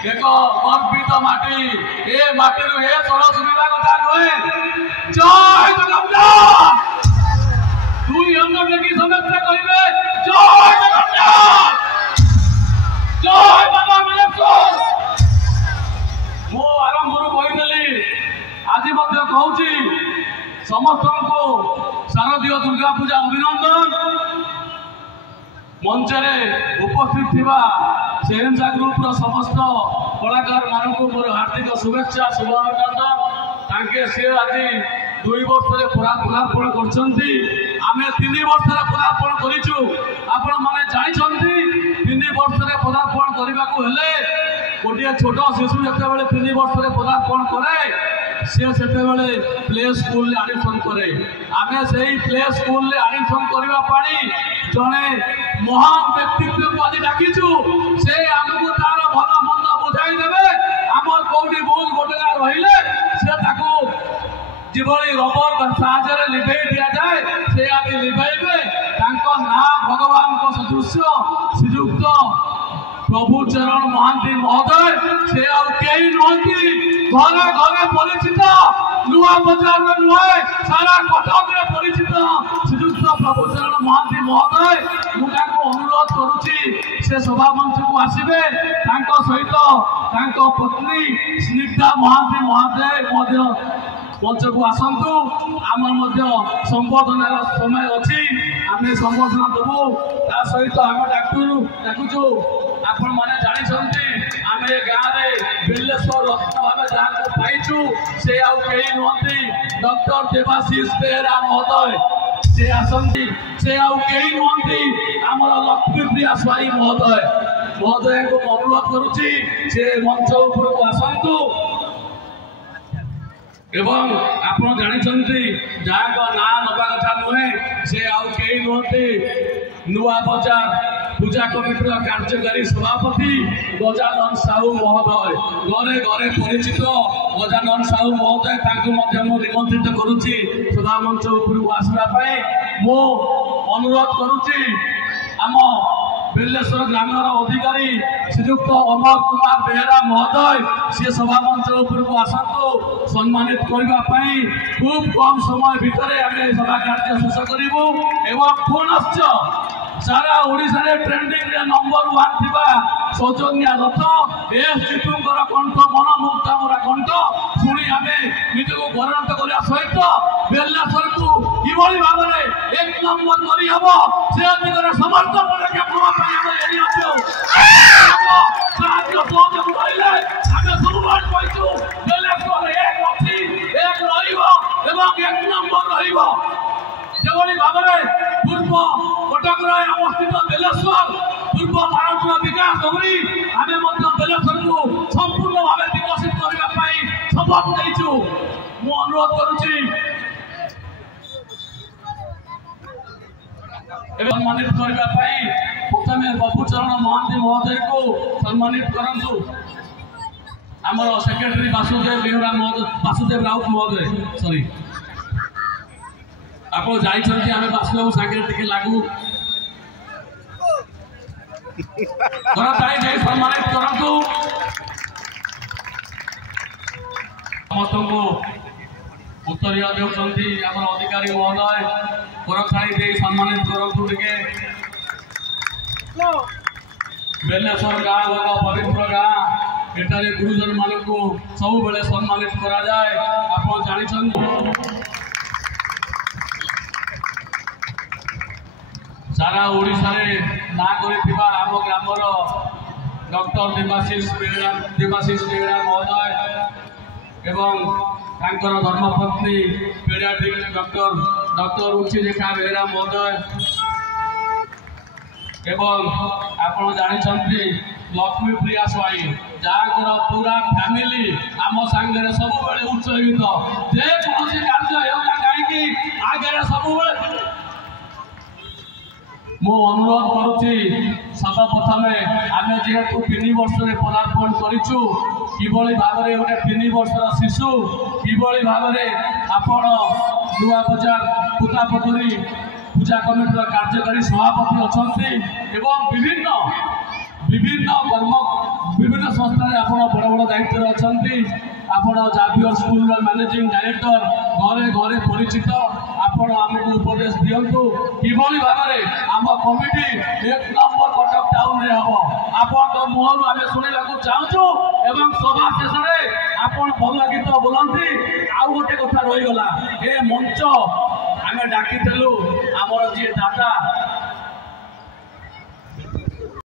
एक गर्वित माटी ए माटी ए स्वर शुणा कथा नुहे जय जगन्नाथ दुई अंग देखी समस्ते कहे जय जगन्नाथ जय बाबा बिलेश्वर मु आरंभ कही आज कहूँ समस्त को शारदीय दुर्गा पूजा अभिनंदन मंचरे उपस्थित थिबा सेरेंजा ग्रुप समस्त कलाकार मानक मोर हार्दिक शुभेच्छा शुभ अभिनंदन तांके से आज 2 वर्ष पदार्पण करछंती आमे 3 वर्ष पदार्पण करिछु आपण माने जानिछंती 3 वर्ष पदार्पण करबा को हेले गोटे छोट शिशु जते बेले 3 वर्ष पदार्पण करे से प्ले स्कूल एडमिशन करे आमे सेही प्ले स्कूल एडमिशन करबा पानी जने महान व्यक्तित्व को आज डाकिछु से हमको तार भल मंद बुझाई देबे हमर कोडी भूल गोटला रहिले से ताको जीवली रबर साहाय्य लिभेई दिया जाए से आज लिभेइबे तांको ना भगवान को सदृश्य श्रीयुक्त प्रभु चरण महांती महोदय से कई नुहति घरे घरे परिचित नुआ बजार में नुहे सारा कटक में परिचित श्रीयुक्त प्रभु चरण महांती महोदय मुझे अनुरोध करुच्ची से सभा मंच को आसबे सहित पत्नी स्निग्धा महांती महोदय मंच को आसतु आम संबोधन समय अच्छी आम संबोधन देवु ता सहित आम डाकुचु आपण माने जानिछंती आमे गाँव में बिलेश्वर रत्न भाव जहाँ पाइचु से आउ कई नुहति डॉक्टर देवाशीष बेहरा महोदय से आसंती से आउ कई नुहति आमर लक्ष्मीप्रिया स्वाई महोदय को अनुरोध करुच्ची से मंच उपर को आसतु एवं आपण जानिछंती जहाँ ना नवा कथा नुहे से आउ कई नुहति नुआ बजार पूजा कमिटर कार्यकारी सभापति गजानन साहू महोदय घरे घरे परिचित गजानन साहू महोदय निमंत्रित करुच्ची सभा मंच उपरको आसवाई मु अनुरोध करुच्ची आम बिलेश्वर ग्रामर अधिकारी श्रीयुक्त अमर कुमार बेहरा महोदय सी सभा मंच उपरको आसतु सम्मानित करने खूब कम समय भितर आम सभा कार्य शेष करूँ एवं पुनश्च सारा ओडिशा रे ट्रेंडिंग रे नंबर 1 थिबा सौजन्या रथ एस जीतुंकर कंठ मनमुग्धा मोरा कंठ सुनी आमे निजको गौरवान्वित करिया सहित बेल्लासर को किभଳି भाबरे एक नंबर करी हबो से अधिकर समर्थन रे प्रभाव पाई हम एनी अछो साथी सोच बुझाइले आमे सब बात कहछु बेल्लासर एक अछि एक रहिबो एवं एक नंबर रहिबो जेभଳି भाबरे पूर्व कटक अवस्थित बेलेश्वर पूर्व भारत विकास गरी आम बेलेश्वर को संपूर्ण भाव विकसित करने शपथ नहीं मु अनुरोध करुच्ची सम्मानित करने प्रथम बबुचरण महांती महोदय को सम्मानित करूँ आमर सेक्रेटरी वासुदेव बेहरा वासुदेव राउत महोदय सॉरी आप जाइए बासुदेव सागे टे लागू सम्मानित करूँ समस्त को उत्तर देउछंती आम अधिकारी महोदय करछाई दे सम्मानित करूँ टे बेलेश्वर गाँव एक पवित्र गाँ एटारे गुरुजन मान को सब बेले सम्मानित करा जाए आप जानी सारा ओडिशा रे ना करिथिबा आम ग्रामर डॉक्टर देवाशीष बेहरा महोदय एवं तांकर धर्मपत्नी पेडियाट्रिक डॉक्टर रुचिरेखा बेहरा महोदय एवं आपण जानिछंती लक्ष्मी प्रिया स्वाई जहाँ पूरा फैमिली आम सांगे सब बेले उत्सर्गित जे कौन कार्य होगा कहीं आगे सब मु अनुरोध करुच्ची सर्वप्रथम आम जेहेतु 3 वर्ष पदार्पण करूँ किभली भाव में गोटे 3 वर्षर शिशु किभली भाव में आपण नुआ बजार पुतापतुरी पूजा कमिटर कार्यकारी सभापति अच्छा एवं विभिन्न कर्म विभिन्न संस्था आपण बड़ बड़ दायित्व अच्छा आपण जावियर स्कूल मैनेजिंग डायरेक्टर घरे घरे परिचित आपण आमको उपदेश दिंतु कि भाव में आम कमिटी 1 नंबर कटक टाउन रे हम आपण मुहर आम शुणा चाहूँ एवं सभा शेष में आपण भल गीत बोलती आउ गोटे कथा रहीगला ए मंच आम डाकिलु आमर जी दादा